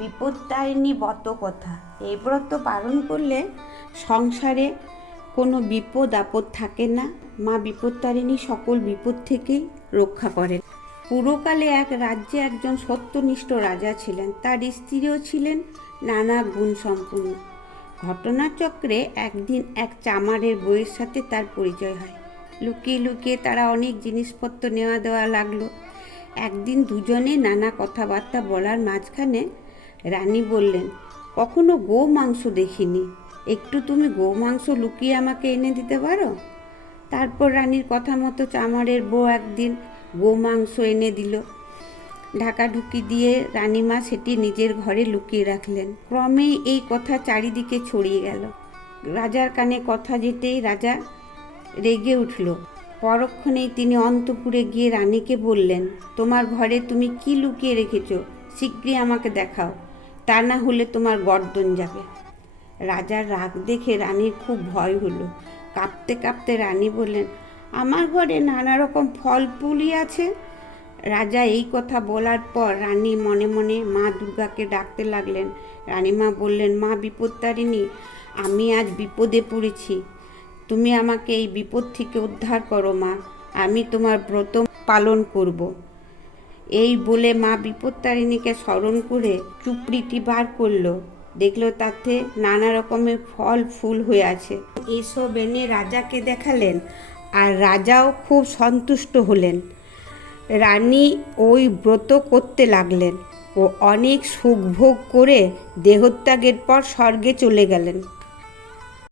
বিপত্তারিণী ব্রত কথা। এই ব্রত পালন করলে সংসারে কোনো বিপদ আপদ থাকে না। মা বিপত্তারিণী সকল বিপদ থেকেই রক্ষা করেন। পুরকালে এক রাজ্যে একজন সত্যনিষ্ঠ রাজা ছিলেন। তার স্ত্রীও ছিলেন নানা গুণ সম্পূর্ণ। ঘটনাচক্রে একদিন এক চামারের বউয়ের সাথে তার পরিচয় হয়। লুকিয়ে লুকিয়ে তারা অনেক জিনিসপত্র নেওয়া দেওয়া লাগলো। একদিন দুজনে নানা কথাবার্তা বলার মাঝখানে রানী বললেন, কখনো গো মাংস দেখিনি, একটু তুমি গো মাংস লুকিয়ে আমাকে এনে দিতে পারো? তারপর রানীর কথা মতো চামারের বউ একদিন গো মাংস এনে দিল। ঢাকাঢুকি দিয়ে রানীমা সেটি নিজের ঘরে লুকিয়ে রাখলেন। ক্রমেই এই কথা চারিদিকে ছড়িয়ে গেল। রাজার কানে কথা যেতেই রাজা রেগে উঠল। পরক্ষণেই তিনি অন্তঃপুরে গিয়ে রানীকে বললেন, তোমার ঘরে তুমি কি লুকিয়ে রেখেছ, শীঘ্রই আমাকে দেখাও, তা না হলে তোমার গর্দন যাবে। রাজার রাগ দেখে রানীর খুব ভয় হলো। কাঁপতে কাঁপতে রানী বললেন, আমার ঘরে নানা রকম ফল ফুলই আছে। রাজা এই কথা বলার পর রানী মনে মনে মা দুর্গাকে ডাকতে লাগলেন। রানীমা বললেন, মা বিপত্তারিণী, আমি আজ বিপদে পড়েছি, তুমি আমাকে এই বিপদ থেকে উদ্ধার করো মা, আমি তোমার ব্রত পালন করব। এই বলে মা বিপত্তারিণীকে স্মরণ করে চুপড়িটি বার করলো। দেখলো তাতে নানা রকমের ফল ফুল হয়ে আছে। এসব এনে রাজাকে দেখালেন, আর রাজাও খুব সন্তুষ্ট হলেন। রানী ওই ব্রত করতে লাগলেন ও অনেক সুখ ভোগ করে দেহত্যাগের পর স্বর্গে চলে গেলেন।